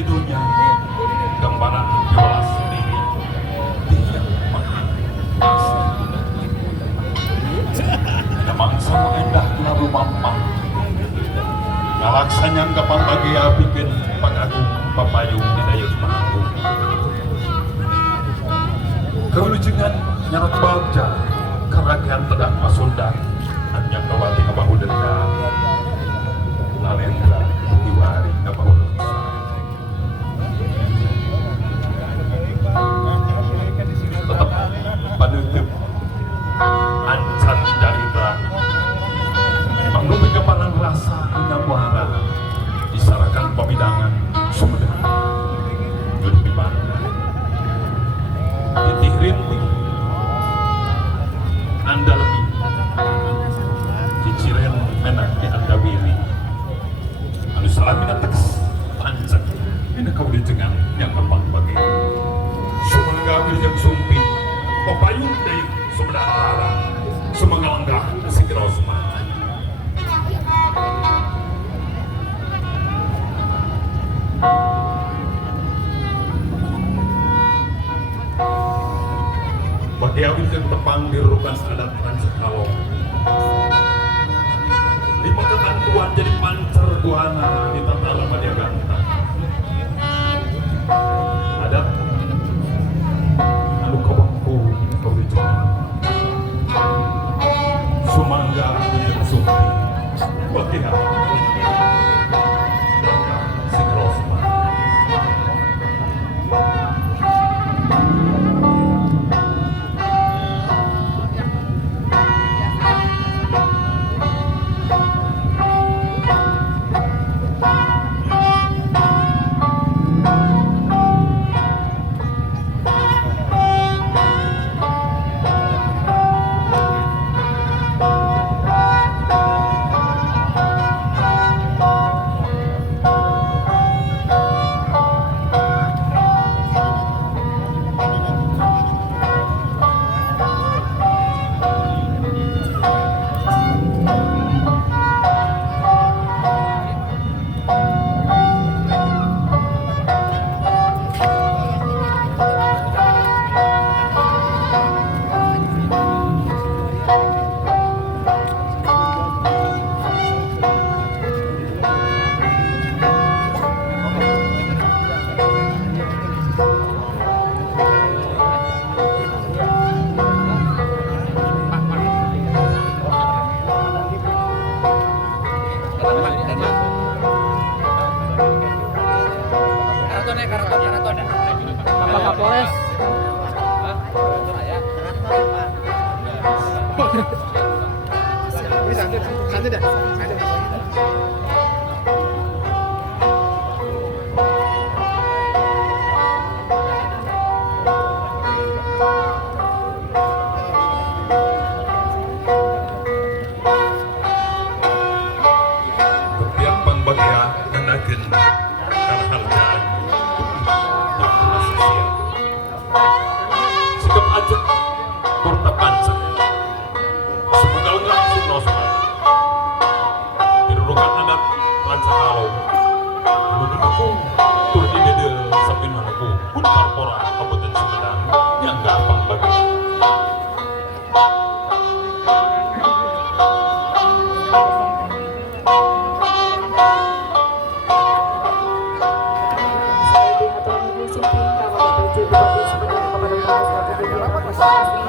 di dunia gambaran jelas sendiri dia emang sama indah lalu mamang ngalaksanya kapal bagi bikin pangagung papayung di dayung panggung keulujengan nyarot bagja keragian pedang masundan hanya kawati kabahu denda lalendra diwari kabahu tetap panutup ancan daritra mengupi kepalan rasa ngamuara disarakan pemidangan sumedang lebih bangga titih rinting anda lebih ciciren menak di anda wili anu salamina teks pancak ini kau dijengan yang gampang bagi sumangga yang sumpi papayun dari sumedang larang sumangga lenggah sikira osman bagi awil yang tepang dirurukan adat Rancakalong lima ketentuan jadi pancer buana di tata lama dia gantang adat anu kabangku kau dijengan sumangga yang sumpi bagi awil lenggah sikira osman Bapak Kapolres. Santai dah. Setiap pangbagia nanagen karharjaan sikap ajak kurta pancak semoga langsung nosman dirurukan adat Rancakalong menurutku tur di dedel sapin manaku pun parpora kabupaten Sumedang yang gampang bagi Saya ingin mengucapkan terima kasih kepada Bupati Sumedang kepada Mas Bupati